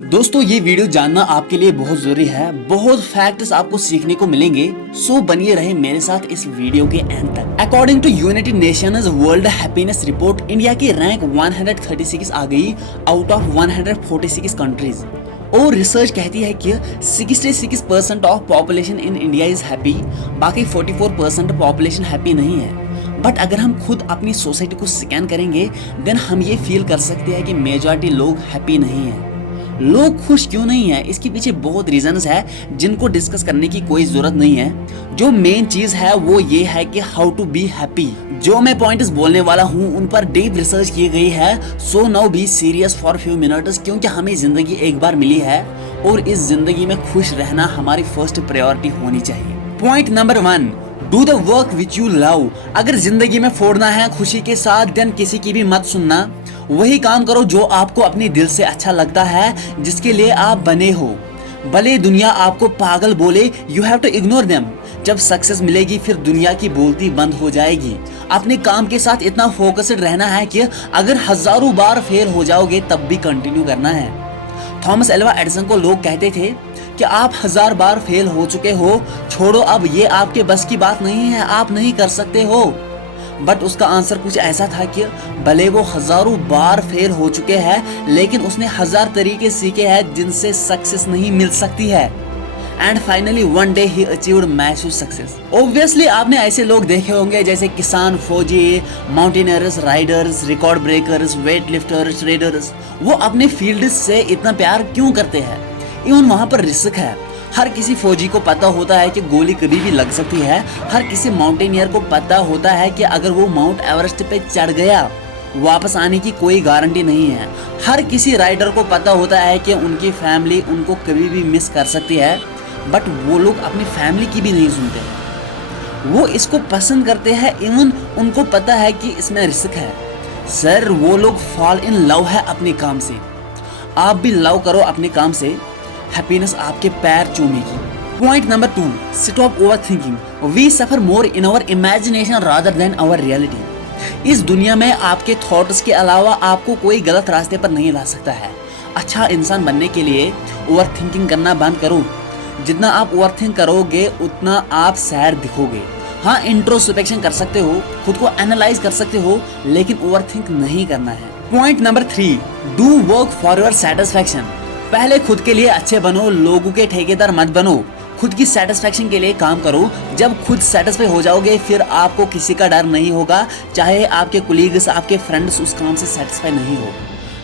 दोस्तों ये वीडियो जानना आपके लिए बहुत जरूरी है। बहुत फैक्ट्स आपको सीखने को मिलेंगे, सो बनिए रहे मेरे साथ इस वीडियो के एंड तक। According to United Nations World Happiness report, India की रैंक 136 आ गई आउट ऑफ 146 कंट्रीज। और रिसर्च कहती है कि 66% of population in India is happy, बाकी 44% पॉपुलेशन हैप्पी नहीं है। बट अगर हम खुद अपनी सोसाइटी को स्कैन करेंगे देन हम ये फील कर सकते हैं कि मेजॉरिटी लोग हैप्पी नहीं है। लोग खुश क्यों नहीं है, इसके पीछे बहुत रीजंस है जिनको डिस्कस करने की कोई जरूरत नहीं है। जो मेन चीज है वो ये है कि हाउ टू बी हैप्पी। जो मैं पॉइंट्स बोलने वाला हूँ उन पर डीप रिसर्च की गई है। So now be serious for few minutes, क्योंकि हमें जिंदगी एक बार मिली है और इस जिंदगी में खुश रहना हमारी फर्स्ट प्रायोरिटी होनी चाहिए। Point number 1, do the work which you love. अगर जिंदगी में फोड़ना है खुशी के साथ देन किसी की भी मत सुनना। वही काम करो जो आपको अपने दिल से अच्छा लगता है, जिसके लिए आप बने हो। भले दुनिया आपको पागल बोले, you have to ignore them. जब सक्सेस मिलेगी फिर दुनिया की बोलती बंद हो जाएगी। अपने काम के साथ इतना फोकस्ड रहना है कि अगर हजारों बार फेल हो जाओगे तब भी कंटिन्यू करना है। थॉमस एल्वा एडिसन को लोग कहते थे कि आप 1000 बार फेल हो चुके हो, छोड़ो अब ये आपके बस की बात नहीं है, आप नहीं कर सकते हो। बट उसका आंसर कुछ ऐसा था कि भले वो हजारों बार फेल हो चुके हैं लेकिन उसने 1000 तरीके सीखे हैं जिनसे सक्सेस नहीं मिल सकती है। And finally one day he achieved massive success. Obviously आपने ऐसे लोग देखे होंगे जैसे किसान, फौजी, mountaineers, riders, record breakers, weight lifters, traders. वो अपने फील्ड से इतना प्यार क्यों करते हैं? इवन वहां पर रिस्क है। हर किसी फौजी को पता होता है कि गोली कभी भी लग सकती है। हर किसी माउंटेनियर को पता होता है कि अगर वो माउंट एवरेस्ट पे चढ़ गया वापस आने की कोई गारंटी नहीं है। हर किसी राइडर को पता होता है कि उनकी फैमिली उनको कभी भी मिस कर सकती है, बट वो लोग अपनी फैमिली की भी नहीं सुनते। वो इसको पसंद करते हैं, इवन उनको पता है कि इसमें रिस्क है। सर वो लोग फॉल इन लव है अपने काम से। आप भी लव करो अपने काम से, हैप्पीनेस आपके पैर चूमेगी। Point number 2, stop over thinking. We suffer more in our imagination rather than our reality. इस दुनिया में आपके थॉट्स के अलावा आपको कोई गलत रास्ते पर नहीं ला सकता है। अच्छा इंसान बनने के लिए ओवर थिंकिंग करना बंद करो। जितना आप ओवर थिंक करोगे उतना आप सैड दिखोगे। हाँ, इंट्रोस्पेक्शन कर सकते हो, खुद को एनालाइज कर सकते हो, लेकिन ओवर थिंक नहीं करना है। Point number 3, do work for your satisfaction. पहले खुद के लिए अच्छे बनो, लोगों के ठेकेदार मत बनो। खुद की सेटिस्फैक्शन के लिए काम करो। जब खुद सेटिस्फाई हो जाओगे फिर आपको किसी का डर नहीं होगा, चाहे आपके कोलीग्स, आपके फ्रेंड्स उस काम से सेटिस्फाई नहीं हो।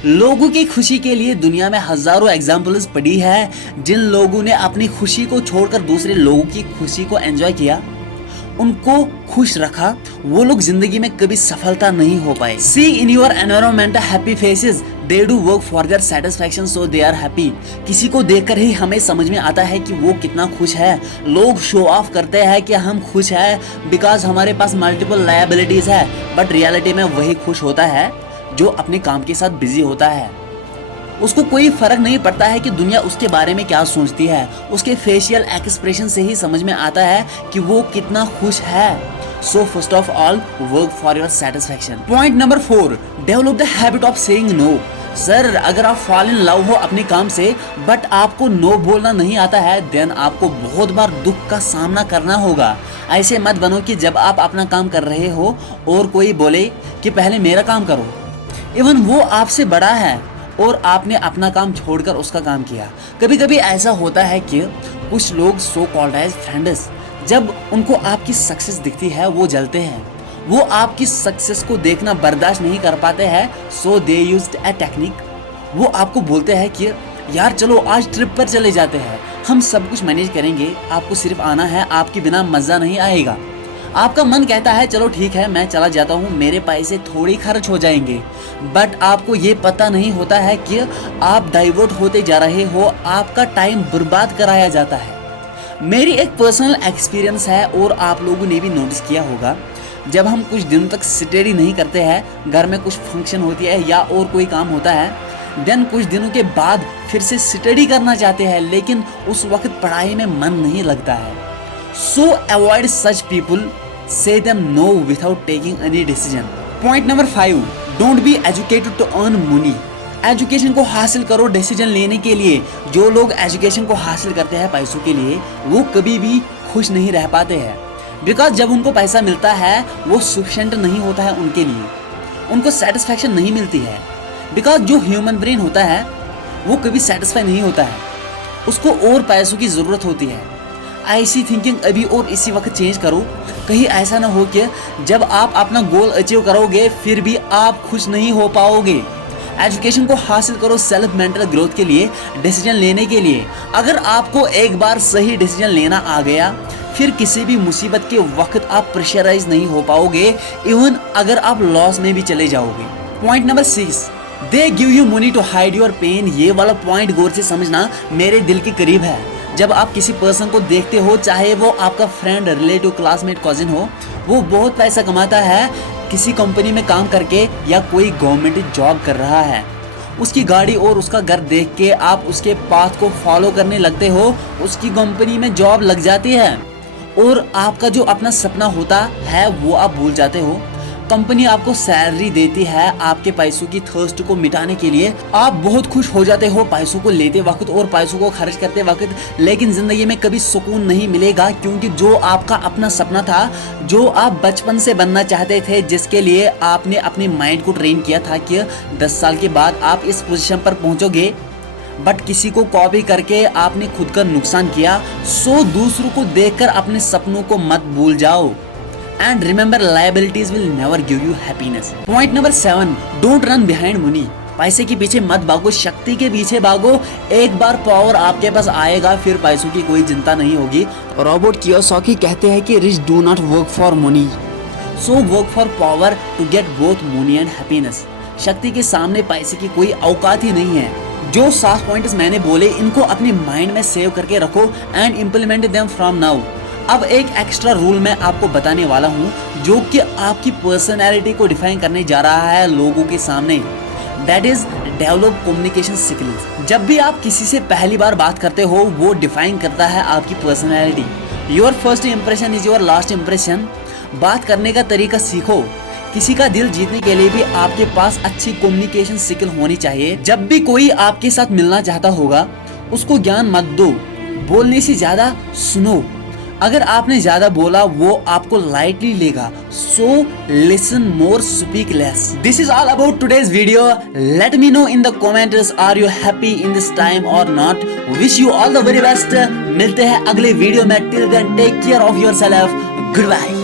लोगों की खुशी के लिए दुनिया में हजारों एग्जाम्पल्स पड़ी है। जिन लोगों ने अपनी खुशी को छोड़कर दूसरे लोगों की खुशी को एंजॉय किया, उनको खुश रखा, वो लोग जिंदगी में कभी सफलता नहीं हो पाए। See in your environment happy faces, they do work for their satisfaction so they are happy. किसी को देखकर ही हमें समझ में आता है कि वो कितना खुश है। लोग शो ऑफ करते हैं कि हम खुश हैं बिकॉज हमारे पास मल्टीपल लायबिलिटीज है, बट रियलिटी में वही खुश होता है जो अपने काम के साथ बिजी होता है। उसको कोई फर्क नहीं पड़ता है कि दुनिया उसके बारे में क्या सोचती है। उसके फेशियल एक्सप्रेशन से ही समझ में आता है कि वो कितना खुश है। So first of all work for your satisfaction. Point number 4, develop the habit of saying no. Sir अगर आप फॉल इन लव हो अपने काम से बट आपको नो बोलना नहीं आता है देन आपको बहुत बार दुख का सामना करना होगा। ऐसे मत बनो कि जब आप अपना काम कर रहे हो और कोई बोले कि पहले मेरा काम करो, इवन वो आपसे बड़ा है और आपने अपना काम छोड़कर उसका काम किया। कभी कभी ऐसा होता है कि कुछ लोग सो कॉल्ड एज फ्रेंड्स, जब उनको आपकी सक्सेस दिखती है वो जलते हैं। वो आपकी सक्सेस को देखना बर्दाश्त नहीं कर पाते हैं, सो दे यूज्ड अ टेक्निक। वो आपको बोलते हैं कि यार चलो आज ट्रिप पर चले जाते हैं, हम सब कुछ मैनेज करेंगे, आपको सिर्फ आना है, आपके बिना मजा नहीं आएगा। आपका मन कहता है चलो ठीक है मैं चला जाता हूँ, मेरे पैसे थोड़ी खर्च हो जाएंगे, बट आपको ये पता नहीं होता है कि आप डाइवर्ट होते जा रहे हो, आपका टाइम बर्बाद कराया जाता है। मेरी एक पर्सनल एक्सपीरियंस है और आप लोगों ने भी नोटिस किया होगा, जब हम कुछ दिनों तक स्टडी नहीं करते हैं, घर में कुछ फंक्शन होती है या और कोई काम होता है, देन कुछ दिनों के बाद फिर से स्टडी करना चाहते हैं लेकिन उस वक्त पढ़ाई में मन नहीं लगता है। सो avoid such people, say them no without taking any decision. Point number 5, don't be educated to earn money. Education को हासिल करो डिसीजन लेने के लिए। जो लोग एजुकेशन को हासिल करते हैं पैसों के लिए, वो कभी भी खुश नहीं रह पाते हैं, बिकॉज जब उनको पैसा मिलता है वो सफिशिएंट नहीं होता है उनके लिए, उनको सेटिस्फैक्शन नहीं मिलती है। बिकॉज जो ह्यूमन ब्रेन होता है वो कभी सेटिस्फाई नहीं होता है, उसको और पैसों की ज़रूरत होती है। ऐसी थिंकिंग अभी और इसी वक्त चेंज करो। कहीं ऐसा ना हो कि जब आप अपना गोल अचीव करोगे फिर भी आप खुश नहीं हो पाओगे। एजुकेशन को हासिल करो सेल्फ मेंटल ग्रोथ के लिए, डिसीजन लेने के लिए। अगर आपको एक बार सही डिसीजन लेना आ गया, फिर किसी भी मुसीबत के वक्त आप प्रेशराइज नहीं हो पाओगे, इवन अगर आप लॉस में भी चले जाओगे। Point number 6, they give you money to hide your pain. ये वाला पॉइंट गौर से समझना, मेरे दिल के करीब है। जब आप किसी पर्सन को देखते हो, चाहे वो आपका फ्रेंड, रिलेटिव, क्लासमेट, कजिन हो, वो बहुत पैसा कमाता है किसी कंपनी में काम करके या कोई गवर्नमेंट जॉब कर रहा है, उसकी गाड़ी और उसका घर देख के आप उसके पाथ को फॉलो करने लगते हो, उसकी कंपनी में जॉब लग जाती है और आपका जो अपना सपना होता है वो आप भूल जाते हो। कंपनी आपको सैलरी देती है आपके पैसों की थर्स्ट को मिटाने के लिए, आप बहुत खुश हो जाते हो पैसों को लेते वक्त और पैसों को खर्च करते वक्त, लेकिन जिंदगी में कभी सुकून नहीं मिलेगा, क्योंकि जो आपका अपना सपना था, जो आप बचपन से बनना चाहते थे, जिसके लिए आपने अपने माइंड को ट्रेन किया था कि 10 साल के बाद आप इस पोजीशन पर पहुंचोगे, बट किसी को कॉपी करके आपने खुद का नुकसान किया। सो दूसरों को देखकर अपने सपनों को मत भूल जाओ। And remember, liabilities will never give you happiness. Point number 7, don't run behind money. पैसे के पीछे मत भागो, शक्ति के पीछे भागो। एक बार पावर आपके पास आएगा फिर पैसों की कोई चिंता नहीं होगी। रॉबर्ट कियोसाकी कहते हैं कि rich do not work for money, so work for power to get both money and happiness. शक्ति के सामने पैसे की कोई औकात ही नहीं है। जो 7 पॉइंट्स मैंने बोले, इनको अपने माइंड में सेव करके रखो and implement them from now. अब एक एक्स्ट्रा रूल मैं आपको बताने वाला हूँ जो कि आपकी पर्सनैलिटी को डिफाइन करने जा रहा है लोगों के सामने। That is develop communication skills. जब भी आप किसी से पहली बार बात करते हो, वो डिफाइन करता है आपकी personality. Your first impression is your last impression. बात करने का तरीका सीखो। किसी का दिल जीतने के लिए भी आपके पास अच्छी कम्युनिकेशन स्किल होनी चाहिए। जब भी कोई आपके साथ मिलना चाहता होगा, उसको ज्ञान मत दो, बोलने से ज्यादा सुनो। अगर आपने ज्यादा बोला वो आपको लाइटली लेगा, so listen more, speak less. This is all about today's video. Let me know in the comments, are you happy in this time और not. Wish you all the very best. मिलते हैं अगले video में। Till then take care of yourself. Good bye.